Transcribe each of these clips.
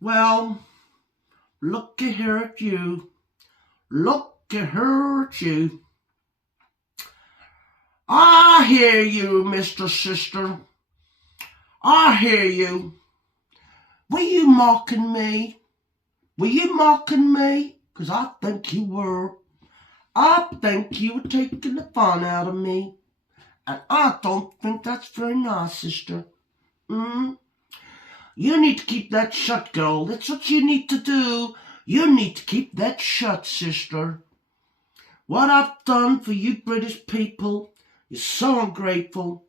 Well, looky here at you. Looky here at you. I hear you, Mr. Sister. I hear you. Were you mocking me? Were you mocking me? 'Cause I think you were. I think you were taking the fun out of me. And I don't think that's very nice, sister. You need to keep that shut, girl. That's what you need to do. You need to keep that shut, sister. What I've done for you British people is so ungrateful.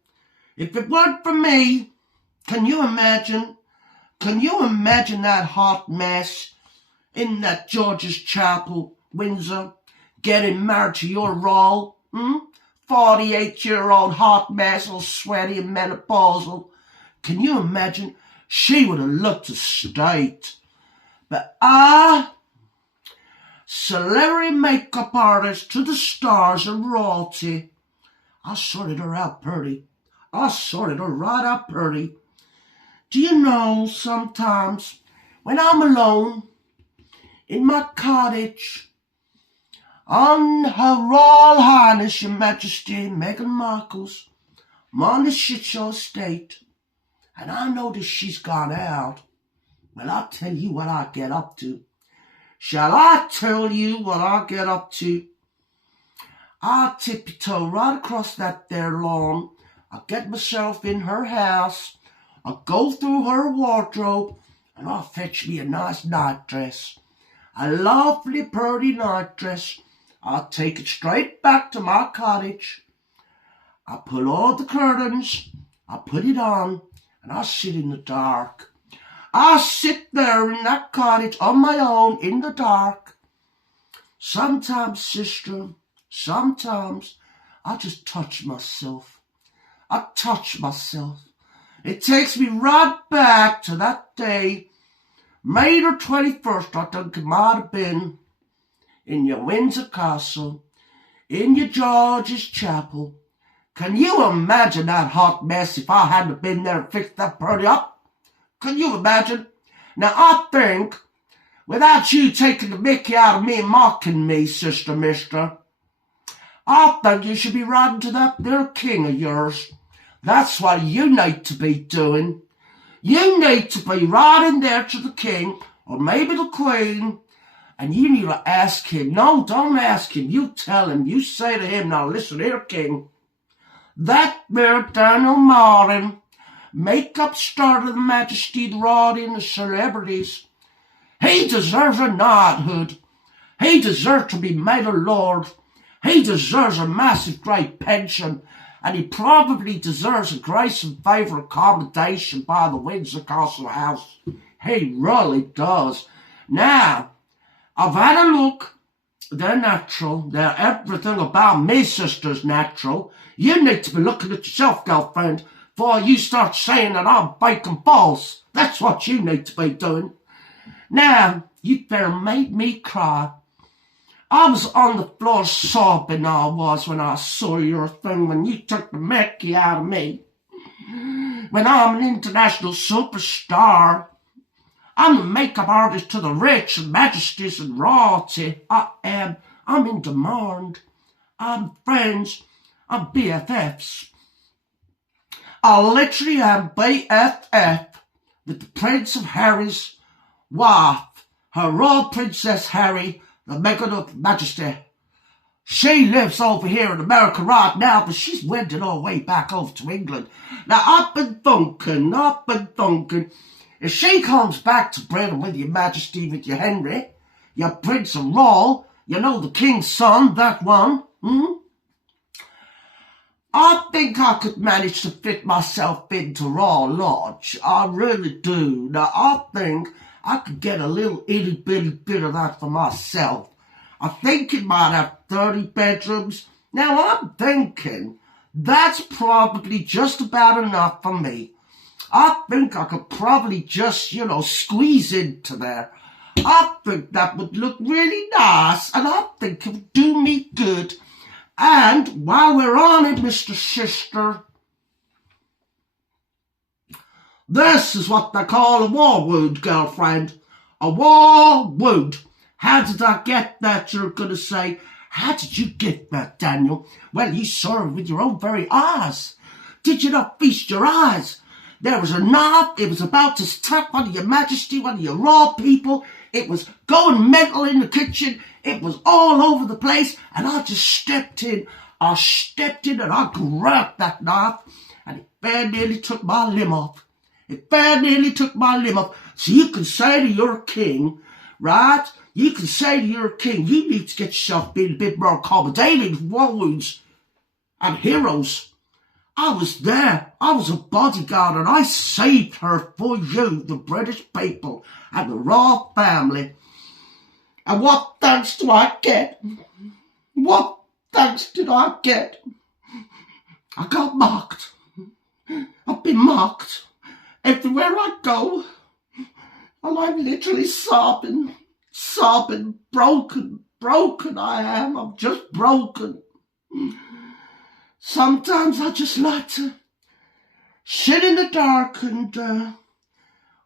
If it weren't for me, can you imagine? Can you imagine that hot mess in that George's Chapel, Windsor, getting married to your Roll? 48-year-old hot mess, all sweaty and menopausal. Can you imagine? She would have looked a state. But celebrity makeup artist to the stars of royalty, I sorted her out pretty. I sorted her right out pretty. Do you know, sometimes when I'm alone in my cottage on Her Royal Highness Your Majesty Meghan Markle's Montecito estate, and I notice she's gone out, well, I'll tell you what I get up to. Shall I tell you what I get up to? I tiptoe right across that there lawn. I get myself in her house. I go through her wardrobe, and I fetch me a nice nightdress. A lovely, pretty nightdress. I take it straight back to my cottage. I pull all the curtains. I put it on, and I sit in the dark. I sit there in that cottage on my own in the dark. Sometimes, sister, sometimes I just touch myself. I touch myself. It takes me right back to that day, May the 21st, I think it might have been, in your Windsor Castle, in your George's Chapel. Can you imagine that hot mess if I hadn't been there and fixed that party up? Can you imagine? Now, I think, without you taking the mickey out of me and mocking me, sister, mister, I think you should be riding to that there king of yours. That's what you need to be doing. You need to be riding there to the king, or maybe the queen, and you need to ask him. No, don't ask him. You tell him. You say to him, now listen here, king. That there Daniel Martin, makeup star to the Majesty, the royalty, and the celebrities, he deserves a knighthood. He deserves to be made a lord. He deserves a massive great pension. And he probably deserves a grace and favour accommodation by the Windsor Castle House. He really does. Now, I've had a look. They're natural. They're everything about me, sister's natural. You need to be looking at yourself, girlfriend, before you start saying that I'm baking false. That's what you need to be doing. Now, you better made me cry. I was on the floor sobbing, I was, when I saw your thing, when you took the mickey out of me. When I'm an international superstar, I'm the makeup artist to the rich and majesties and royalty. I am. I'm in demand. I'm friends. I'm BFFs. I literally am BFF with the Prince of Harry's wife, Her Royal Princess Harry, the Meghan of Majesty. She lives over here in America right now, but she's wending her way back over to England. Now, I've been thinking, if she comes back to Britain with your Majesty, with your Henry, your Prince of Royal, you know, the King's son, that one, I think I could manage to fit myself into Royal Lodge. I really do. Now, I think I could get a little itty-bitty bit of that for myself. I think it might have 30 bedrooms. Now, I'm thinking that's probably just about enough for me. I think I could probably just, squeeze into there. I think that would look really nice, and I think it would do me good. And while we're on it, Mr. Sister, This is what they call a war wound, girlfriend. A war wound. How did I get that, you're going to say? How did you get that, Daniel? Well, you saw it with your own very eyes. Did you not feast your eyes? There was a knife. It was about to attack one of your majesty, one of your raw people. It was going mental in the kitchen. It was all over the place. And I just stepped in. I stepped in and I grabbed that knife. And it fair nearly took my limb off. It fair nearly took my limb off. So you can say to your king, right? You can say to your king, you need to get yourself being a bit more accommodating with war wounds and heroes. I was there. I was a bodyguard and I saved her for you, the British people and the royal family. And what thanks do I get? What thanks did I get? I got mocked. I've been mocked everywhere I go. And I'm literally sobbing, broken I am. I'm just broken. Sometimes I just like to sit in the dark and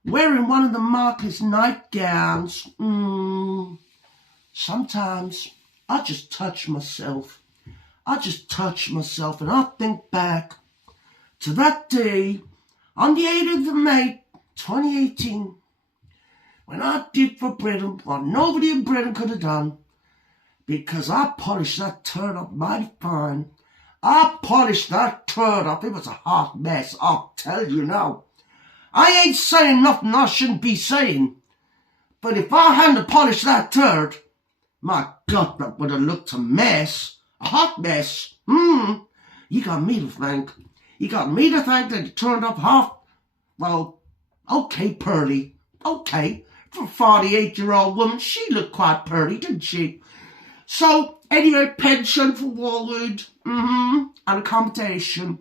wearing one of the Marcus nightgowns. Sometimes I just touch myself. I just touch myself and I think back to that day on the 8th of May, 2018, when I did for Britain what nobody in Britain could have done, because I polished that turd up mighty fine. I polished that turd up. It was a hot mess, I'll tell you now. I ain't saying nothing I shouldn't be saying, but if I hadn't polished that turd, my God, that would have looked a mess. A hot mess. You got me to thank. You got me to thank that you turned up half, well, okay, purty. Okay, for a 48-year-old woman, she looked quite purty, didn't she? So, anyway, pension for war wound, and accommodation.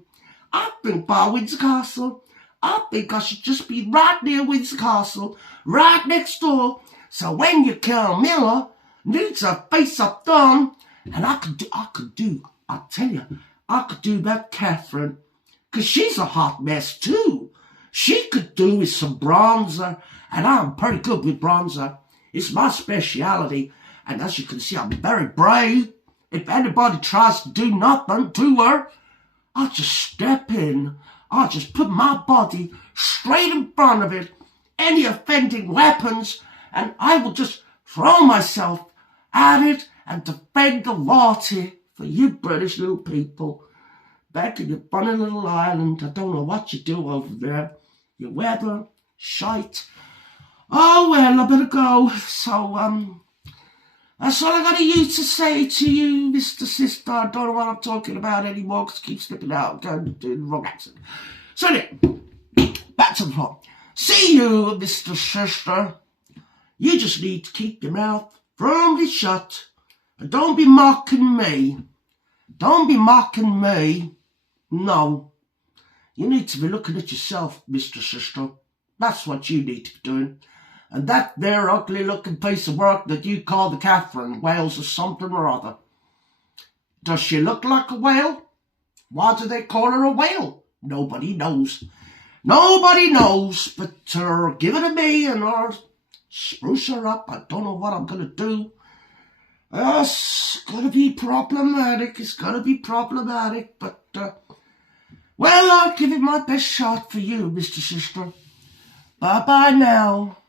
I think by Windsor Castle. I think I should just be right near Windsor Castle, right next door. So when your Colonel Miller needs a face-up done, and I could do that Catherine, because she's a hot mess too. She could do with some bronzer, and I'm pretty good with bronzer. It's my speciality, and as you can see, I'm very brave. If anybody tries to do nothing to her, I'll just step in. I'll just put my body straight in front of it, any offending weapons, and I will just throw myself at it and defend the water for you British little people. Back in your funny little island, I don't know what you do over there. Your weather, shite. Oh, well, I better go. So, that's all I got to use to say to you, Mr. Sister. I don't know what I'm talking about anymore because I keep slipping out and going to do the wrong accent. So anyway, back to the plot. See you, Mr. Sister. You just need to keep your mouth firmly shut and don't be mocking me. Don't be mocking me. No. You need to be looking at yourself, Mr. Sister. That's what you need to be doing. And that there ugly-looking piece of work that you call the Catherine Wales or something or other. Does she look like a whale? Why do they call her a whale? Nobody knows. Nobody knows, but give it to me and I'll spruce her up. I don't know what I'm going to do. It's going to be problematic. It's going to be problematic, but, well, I'll give it my best shot for you, Mr. Sister. Bye-bye now.